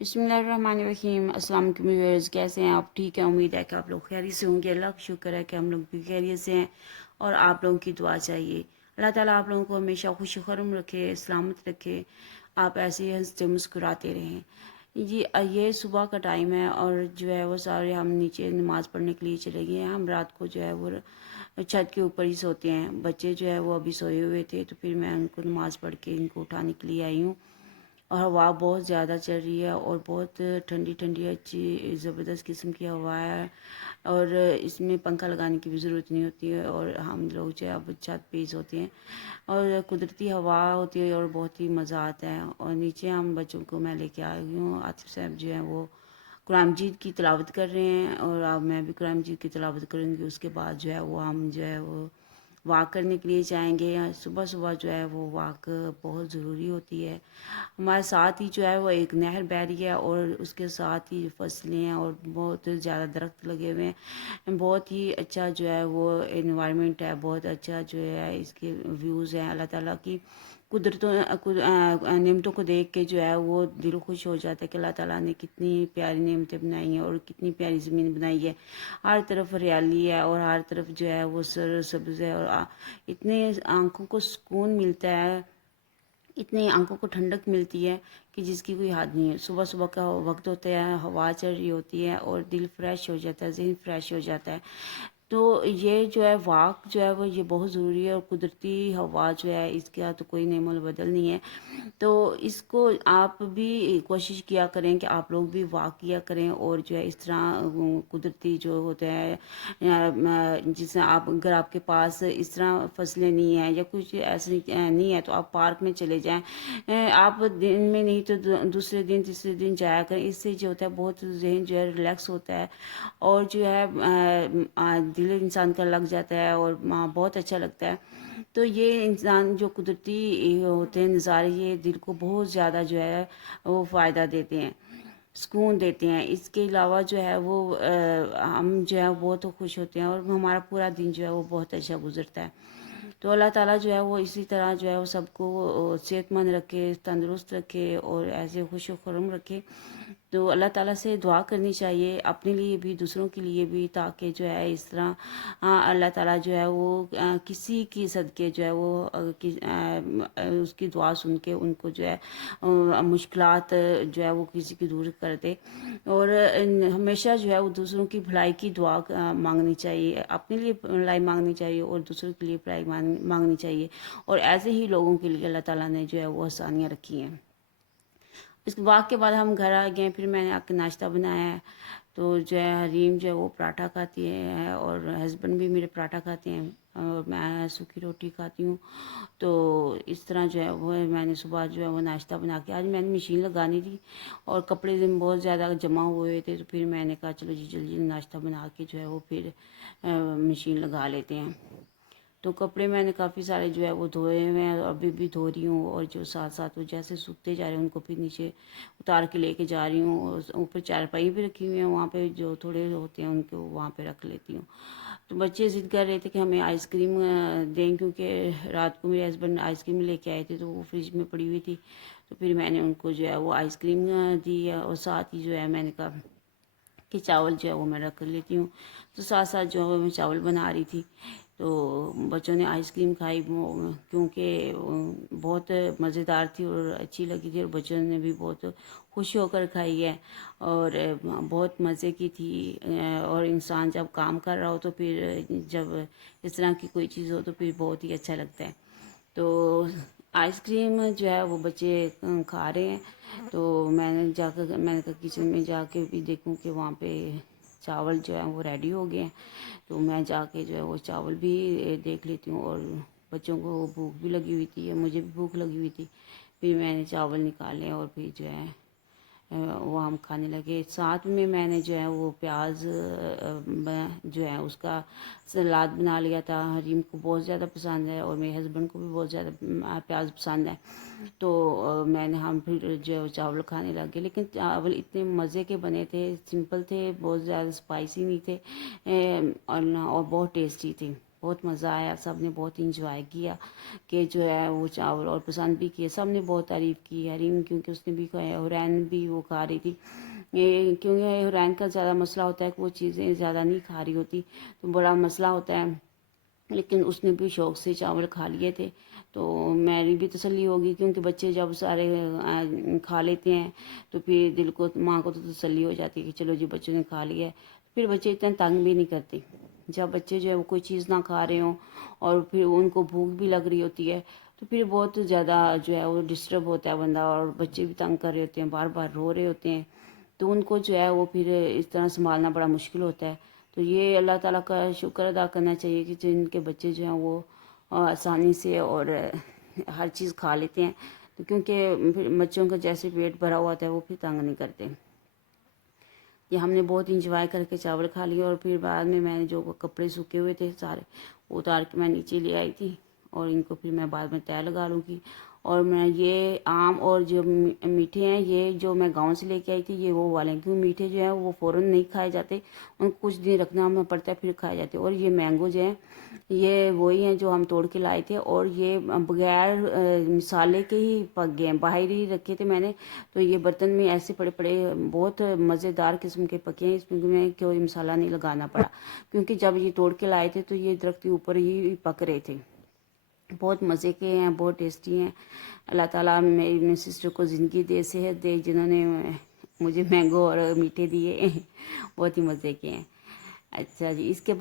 بسم اللہ الرحمن الرحیم۔ السلام علیکم ویورز، کیسے ہیں آپ؟ ٹھیک ہے، امید ہے کہ آپ لوگ خیریت سے ہوں گے۔ اللہ کا شکر ہے کہ ہم لوگ بھی خیریت سے ہیں اور آپ لوگوں کی دعا چاہیے۔ اللہ تعالیٰ آپ لوگوں کو ہمیشہ خوش و خرم رکھے، سلامت رکھے، آپ ایسے ہی ہنستے مسکراتے رہیں۔ جی یہ صبح کا ٹائم ہے اور جو ہے وہ سارے ہم نیچے نماز پڑھنے کے لیے چلے گئے ہیں۔ ہم رات کو جو ہے وہ چھت کے اوپر ہی سوتے ہیں۔ بچے جو ہے وہ ابھی سوئے ہوئے تھے تو پھر میں ان کو نماز پڑھ کے ان کو اٹھانے کے لیے آئی ہوں، اور ہوا بہت زیادہ چل رہی ہے اور بہت ٹھنڈی ٹھنڈی اچھی زبردست قسم کی ہوا ہے، اور اس میں پنکھا لگانے کی بھی ضرورت نہیں ہوتی ہے، اور ہم لوگ جو ہے اب چھت پہ ہوتے ہیں اور قدرتی ہوا ہوتی ہے اور بہت ہی مزہ آتا ہے۔ اور نیچے ہم بچوں کو میں لے کے آئی ہوں، عاطف صاحب جو ہیں وہ قرآن مجید کی تلاوت کر رہے ہیں اور اب میں بھی قرآن مجید کی تلاوت کروں گی۔ اس کے بعد جو ہے وہ ہم جو ہے وہ واک کرنے کے لیے جائیں گے۔ صبح صبح جو ہے وہ واک بہت ضروری ہوتی ہے۔ ہمارے ساتھ ہی جو ہے وہ ایک نہر بہہ رہی ہے اور اس کے ساتھ ہی فصلیں ہیں اور بہت زیادہ درخت لگے ہوئے ہیں۔ بہت ہی اچھا جو ہے وہ انوائرمنٹ ہے، بہت اچھا جو ہے اس کے ویوز ہیں۔ اللہ تعالیٰ کی قدرتوں نعمتوں کو دیکھ کے جو ہے وہ دل خوش ہو جاتا ہے کہ اللہ تعالیٰ نے کتنی پیاری نعمتیں بنائی ہیں اور کتنی پیاری زمین بنائی ہے۔ ہر طرف ہریالی ہے اور ہر طرف جو ہے وہ سر سبز ہے، اور اتنے آنکھوں کو سکون ملتا ہے، اتنی آنکھوں کو ٹھنڈک ملتی ہے کہ جس کی کوئی حد نہیں ہے۔ صبح صبح کا وقت ہوتا ہے، ہوا چل رہی ہوتی ہے اور دل فریش ہو جاتا ہے، ذہن فریش ہو جاتا ہے۔ تو یہ جو ہے واک جو ہے وہ یہ بہت ضروری ہے، اور قدرتی ہوا جو ہے اس کا تو کوئی نعم البدل نہیں ہے۔ تو اس کو آپ بھی کوشش کیا کریں کہ آپ لوگ بھی واک کیا کریں، اور جو ہے اس طرح قدرتی جو ہوتا ہے جس سے آپ اگر آپ کے پاس اس طرح فصلیں نہیں ہیں یا کچھ ایسے نہیں ہے تو آپ پارک میں چلے جائیں۔ آپ دن میں نہیں تو دوسرے دن تیسرے دن جایا کریں۔ اس سے جو ہوتا ہے بہت ذہن جو ہے ریلیکس ہوتا ہے اور جو ہے دل انسان کا لگ جاتا ہے اور بہت اچھا لگتا ہے۔ تو یہ انسان جو قدرتی ہوتے ہیں نظارے، یہ دل کو بہت زیادہ جو ہے وہ فائدہ دیتے ہیں، سکون دیتے ہیں۔ اس کے علاوہ جو ہے وہ ہم جو ہے بہت خوش ہوتے ہیں اور ہمارا پورا دن جو ہے وہ بہت اچھا گزرتا ہے۔ تو اللہ تعالیٰ جو ہے وہ اسی طرح جو ہے وہ سب کو صحت مند رکھے، تندرست رکھے اور ایسے خوش و خرم رکھے۔ تو اللہ تعالیٰ سے دعا کرنی چاہیے اپنے لیے بھی دوسروں کے لیے بھی، تاکہ جو ہے اس طرح اللہ تعالیٰ جو ہے وہ کسی کی صدقے جو ہے وہ اس کی دعا سن کے ان کو جو ہے مشکلات جو ہے وہ کسی کی دور کر دے۔ اور ہمیشہ جو ہے وہ دوسروں کی بھلائی کی دعا مانگنی چاہیے، اپنے لیے بھلائی مانگنی چاہیے اور دوسروں کے لیے بھلائی مانگنی چاہیے، اور ایسے ہی لوگوں کے لیے اللہ تعالیٰ نے جو ہے وہ آسانیاں رکھی ہیں۔ اس واق کے بعد ہم گھر آ گئے، پھر میں نے آ کے ناشتہ بنایا ہے۔ تو جو ہے حریم جو ہے وہ پراٹھا کھاتی ہے اور ہسبینڈ بھی میرے پراٹھا کھاتے ہیں اور میں سوکھی روٹی کھاتی ہوں۔ تو اس طرح جو ہے وہ میں نے صبح جو ہے وہ ناشتہ بنا کے، آج میں نے مشین لگانی تھی اور کپڑے دن بہت زیادہ جمع ہوئے تھے، تو پھر میں نے کہا چلو جی جلدی ناشتہ بنا کے جو ہے وہ پھر مشین لگا لیتے ہیں۔ تو کپڑے میں نے کافی سارے جو ہے وہ دھوئے ہوئے ہیں، ابھی بھی دھو رہی ہوں، اور جو ساتھ ساتھ وہ جیسے سوکھتے جا رہے ہیں ان کو پھر نیچے اتار کے لے کے جا رہی ہوں، اور اوپر چارپائی بھی رکھی ہوئی ہیں، وہاں پہ جو تھوڑے ہوتے ہیں ان کو وہاں پہ رکھ لیتی ہوں۔ تو بچے ضد کر رہے تھے کہ ہمیں آئس کریم دیں، کیونکہ رات کو میرے ہسبینڈ آئس کریم لے کے آئے تھے تو وہ فریج میں پڑی ہوئی تھی، تو پھر میں نے ان کو جو ہے وہ آئس کریم دی، اور ساتھ ہی جو ہے میں نے کہا کہ چاول جو ہے وہ میں رکھ لیتی ہوں۔ تو ساتھ ساتھ جو ہے میں چاول بنا رہی تھی، تو بچوں نے آئس کریم کھائی کیونکہ بہت مزیدار تھی اور اچھی لگی تھی، اور بچوں نے بھی بہت خوش ہو کر کھائی ہے اور بہت مزے کی تھی۔ اور انسان جب کام کر رہا ہو تو پھر جب اس طرح کی کوئی چیز ہو تو پھر بہت ہی اچھا لگتا ہے۔ تو آئس کریم جو ہے وہ بچے کھا رہے ہیں، تو میں نے کہا کچن میں جا کے بھی دیکھوں کہ وہاں پہ چاول جو ہے وہ ریڈی ہو گئے ہیں، تو میں جا کے جو ہے وہ چاول بھی دیکھ لیتی ہوں، اور بچوں کو بھوک بھی لگی ہوئی تھی، مجھے بھی بھوک لگی ہوئی تھی، پھر میں نے چاول نکالے اور پھر جو ہے وہ ہم کھانے لگے۔ ساتھ میں نے جو ہے وہ پیاز جو ہے اس کا سلاد بنا لیا تھا۔ حریم کو بہت زیادہ پسند ہے اور میرے ہسبینڈ کو بھی بہت زیادہ پیاز پسند ہے، تو ہم پھر جو چاول کھانے لگے، لیکن چاول اتنے مزے کے بنے تھے، سمپل تھے، بہت زیادہ اسپائسی نہیں تھے، اور بہت ٹیسٹی تھے۔ بہت مزہ آیا، سب نے بہت انجوائے کیا کہ جو ہے وہ چاول اور پسند بھی کیے، سب نے بہت تعریف کی حریم، کیونکہ اس نے بھی کھایا، حرین بھی وہ کھا رہی تھی، یہ کیونکہ حرین کا زیادہ مسئلہ ہوتا ہے کہ وہ چیزیں زیادہ نہیں کھا رہی ہوتی، تو بڑا مسئلہ ہوتا ہے، لیکن اس نے بھی شوق سے چاول کھا لیے تھے، تو میری بھی تسلی ہوگی، کیونکہ بچے جب سارے کھا لیتے ہیں تو پھر دل کو، ماں کو تو تسلی ہو جاتی ہے کہ چلو جی بچوں نے کھا لیا ہے، پھر بچے اتنے تنگ بھی نہیں کرتے، جب بچے جو ہے وہ کوئی چیز نہ کھا رہے ہوں اور پھر ان کو بھوک بھی لگ رہی ہوتی ہے تو پھر بہت زیادہ جو ہے وہ ڈسٹرب ہوتا ہے بندہ، اور بچے بھی تنگ کر رہے ہوتے ہیں، بار بار رو رہے ہوتے ہیں، تو ان کو جو ہے وہ پھر اس طرح سنبھالنا بڑا مشکل ہوتا ہے، تو یہ اللہ تعالیٰ کا شکر ادا کرنا چاہیے کہ جن کے بچے جو ہیں وہ آسانی سے اور ہر چیز کھا لیتے ہیں، تو کیونکہ پھر بچوں کا جیسے پیٹ بھرا ہوا ہوتا ہے وہ پھر تنگ نہیں کرتے۔ یہ ہم نے بہت انجوائے کر کے چاول کھا لیے، اور پھر بعد میں نے جو کپڑے سوکھے ہوئے تھے سارے وہ اتار کے میں نیچے لے آئی تھی، اور ان کو پھر میں بعد میں تہہ لگا لوں گی، اور میں یہ آم اور جو میٹھے ہیں یہ جو میں گاؤں سے لے کے آئی تھی یہ وہ والے ہیں، کیونکہ میٹھے جو ہیں وہ فوراً نہیں کھائے جاتے، ان کو کچھ دن رکھنا ہمیں پڑتا ہے پھر کھائے جاتے ہیں، اور یہ مینگو جو ہیں یہ وہی ہیں جو ہم توڑ کے لائے تھے، اور یہ بغیر مسالے کے ہی پک گئے ہیں، باہر ہی رکھے تھے میں نے، تو یہ برتن میں ایسے پڑے پڑے بہت مزیدار قسم کے پکے ہیں، اس میں کوئی مسالہ نہیں لگانا پڑا، کیونکہ جب یہ توڑ کے لائے تھے تو یہ درخت کے اوپر ہی پک رہے تھے، بہت مزے کے ہیں، بہت ٹیسٹی ہیں۔ اللہ تعالیٰ میری سسٹر کو زندگی دے، صحت دے، جنہوں نے مجھے مینگو اور میٹھے دیے، بہت ہی مزے کے ہیں۔ اچھا جی، اس کے